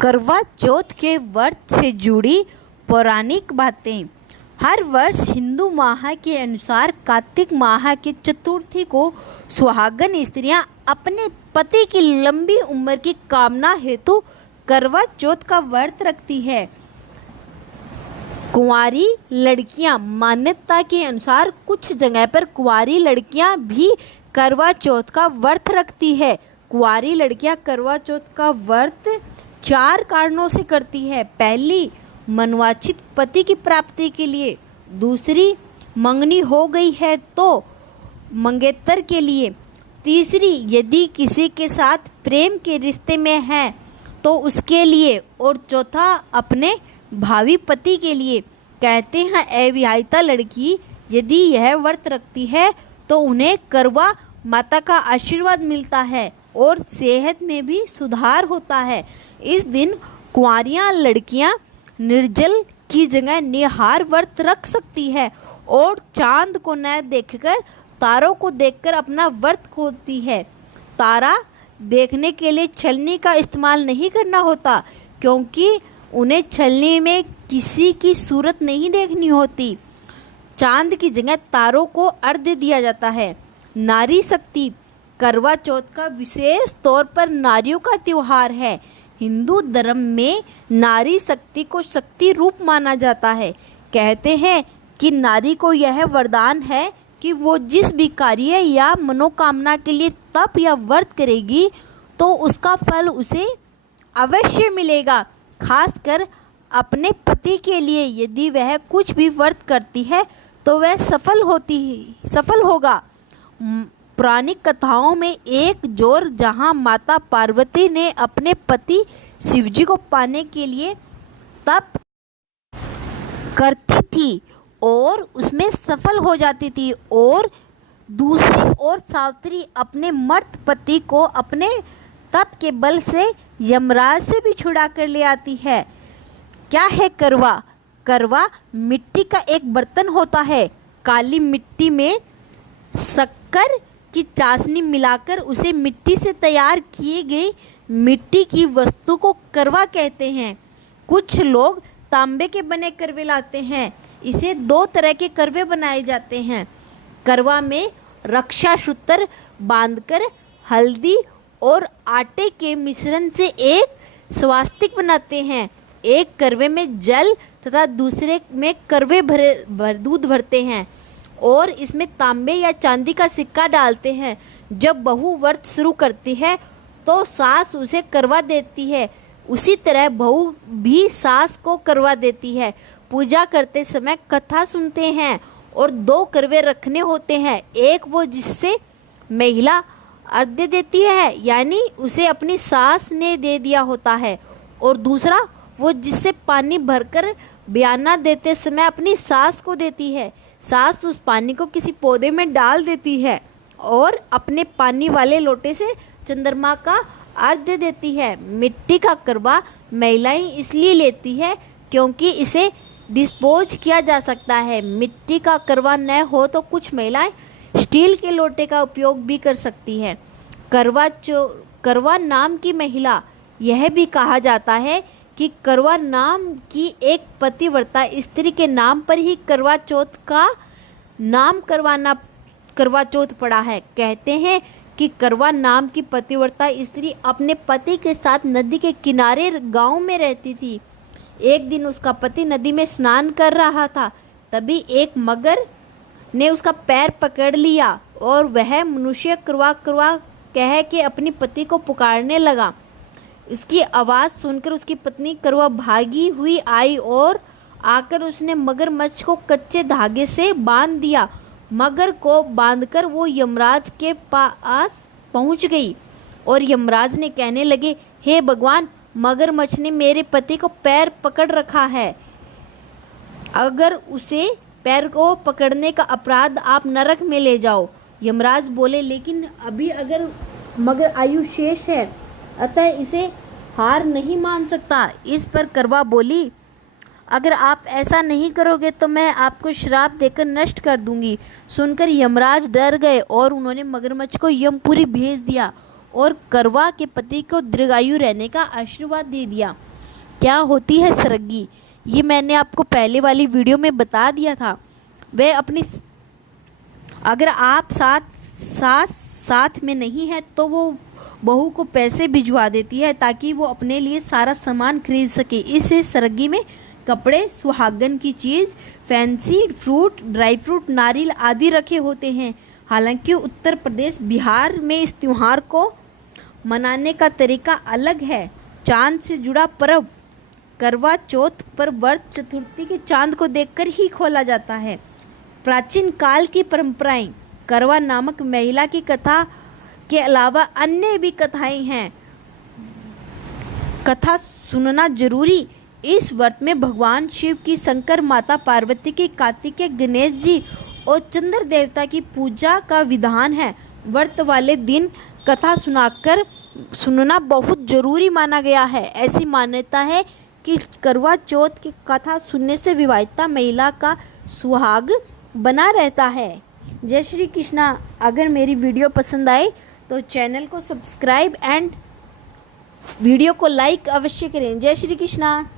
करवा चौथ के व्रत से जुड़ी पौराणिक बातें। हर वर्ष हिंदू माह के अनुसार कार्तिक माह की चतुर्थी को सुहागन स्त्रियां अपने पति की लंबी उम्र की कामना हेतु करवा चौथ का व्रत रखती है। कुंवारी लड़कियां, मान्यता के अनुसार कुछ जगह पर कुंवारी लड़कियां भी करवा चौथ का व्रत रखती है। कुंवारी लड़कियां करवा चौथ का व्रत 4 कारणों से करती है। पहली, मनवांछित पति की प्राप्ति के लिए। दूसरी, मंगनी हो गई है तो मंगेतर के लिए। तीसरी, यदि किसी के साथ प्रेम के रिश्ते में है तो उसके लिए। और चौथा, अपने भावी पति के लिए। कहते हैं अविवाहिता लड़की यदि यह व्रत रखती है तो उन्हें करवा माता का आशीर्वाद मिलता है और सेहत में भी सुधार होता है। इस दिन कुंवारियां लड़कियां निर्जल की जगह निहार व्रत रख सकती है और चांद को न देखकर तारों को देखकर अपना व्रत खोलती है। तारा देखने के लिए छलनी का इस्तेमाल नहीं करना होता, क्योंकि उन्हें छलनी में किसी की सूरत नहीं देखनी होती। चांद की जगह तारों को अर्घ्य दिया जाता है। नारी शक्ति। करवा चौथ का विशेष तौर पर नारियों का त्योहार है। हिंदू धर्म में नारी शक्ति को शक्ति रूप माना जाता है। कहते हैं कि नारी को यह वरदान है कि वो जिस भी कार्य या मनोकामना के लिए तप या व्रत करेगी तो उसका फल उसे अवश्य मिलेगा। खासकर अपने पति के लिए यदि वह कुछ भी व्रत करती है तो वह सफल होगा। पौराणिक कथाओं में एक जोर जहां माता पार्वती ने अपने पति शिवजी को पाने के लिए तप करती थी और उसमें सफल हो जाती थी, और दूसरी ओर सावित्री अपने मर्द पति को अपने तप के बल से यमराज से भी छुड़ा कर ले आती है। क्या है करवा? करवा मिट्टी का एक बर्तन होता है। काली मिट्टी में शक्कर की चाशनी मिलाकर उसे मिट्टी से तैयार किए गई मिट्टी की वस्तु को करवा कहते हैं। कुछ लोग तांबे के बने करवे लाते हैं। इसे 2 तरह के करवे बनाए जाते हैं। करवा में रक्षा सूत्र बांधकर हल्दी और आटे के मिश्रण से एक स्वास्तिक बनाते हैं। एक करवे में जल तथा दूसरे में करवे दूध भरते हैं और इसमें तांबे या चांदी का सिक्का डालते हैं। जब बहू व्रत शुरू करती है तो सास उसे करवा देती है। उसी तरह बहू भी सास को करवा देती है। पूजा करते समय कथा सुनते हैं और 2 करवे रखने होते हैं। एक वो जिससे महिला अर्घ्य देती है, यानी उसे अपनी सास ने दे दिया होता है, और दूसरा वो जिससे पानी भरकर बयाना देते समय अपनी सास को देती है। सास उस पानी को किसी पौधे में डाल देती है और अपने पानी वाले लोटे से चंद्रमा का अर्घ्य देती है। मिट्टी का करवा महिलाएं इसलिए लेती है क्योंकि इसे डिस्पोज किया जा सकता है। मिट्टी का करवा न हो तो कुछ महिलाएं स्टील के लोटे का उपयोग भी कर सकती हैं। करवा नाम की महिला। यह भी कहा जाता है कि करवा नाम की एक पतिव्रता स्त्री के नाम पर ही करवा चौथ का नाम करवा चौथ पड़ा है। कहते हैं कि करवा नाम की पतिव्रता स्त्री अपने पति के साथ नदी के किनारे गांव में रहती थी। एक दिन उसका पति नदी में स्नान कर रहा था, तभी एक मगर ने उसका पैर पकड़ लिया और वह मनुष्य करवा कह के अपनी पति को पुकारने लगा। इसकी आवाज़ सुनकर उसकी पत्नी करवा भागी हुई आई और आकर उसने मगरमच्छ को कच्चे धागे से बांध दिया। मगर को बांधकर वो यमराज के पास पहुंच गई और यमराज ने कहने लगे, हे भगवान, मगरमच्छ ने मेरे पति को पैर पकड़ रखा है। अगर उसे पैर को पकड़ने का अपराध आप नरक में ले जाओ। यमराज बोले, लेकिन अभी अगर मगर आयु शेष है, अतः इसे हार नहीं मान सकता। इस पर करवा बोली, अगर आप ऐसा नहीं करोगे तो मैं आपको श्राप देकर नष्ट कर दूंगी। सुनकर यमराज डर गए और उन्होंने मगरमच्छ को यमपुरी भेज दिया और करवा के पति को दीर्घायु रहने का आशीर्वाद दे दिया। क्या होती है सरगी? ये मैंने आपको पहले वाली वीडियो में बता दिया था। वह अपनी, अगर आप साथ में नहीं है तो वो बहू को पैसे भिजवा देती है ताकि वो अपने लिए सारा सामान खरीद सके। इस सरगी में कपड़े, सुहागन की चीज़, फैंसी फ्रूट, ड्राई फ्रूट, नारियल आदि रखे होते हैं। हालांकि उत्तर प्रदेश, बिहार में इस त्योहार को मनाने का तरीका अलग है। चांद से जुड़ा पर्व करवा चौथ पर व्रत चतुर्थी के चांद को देखकर ही खोला जाता है। प्राचीन काल की परंपराएं, करवा नामक महिला की कथा के अलावा अन्य भी कथाएं हैं। कथा सुनना जरूरी। इस व्रत में भगवान शिव की, शंकर माता पार्वती की, कार्तिकेय गणेश जी और चंद्र देवता की पूजा का विधान है। व्रत वाले दिन कथा सुनना बहुत जरूरी माना गया है। ऐसी मान्यता है कि करवा चौथ की कथा सुनने से विवाहिता महिला का सुहाग बना रहता है। जय श्री कृष्णा। अगर मेरी वीडियो पसंद आए तो चैनल को सब्सक्राइब एंड वीडियो को लाइक अवश्य करें। जय श्री कृष्णा।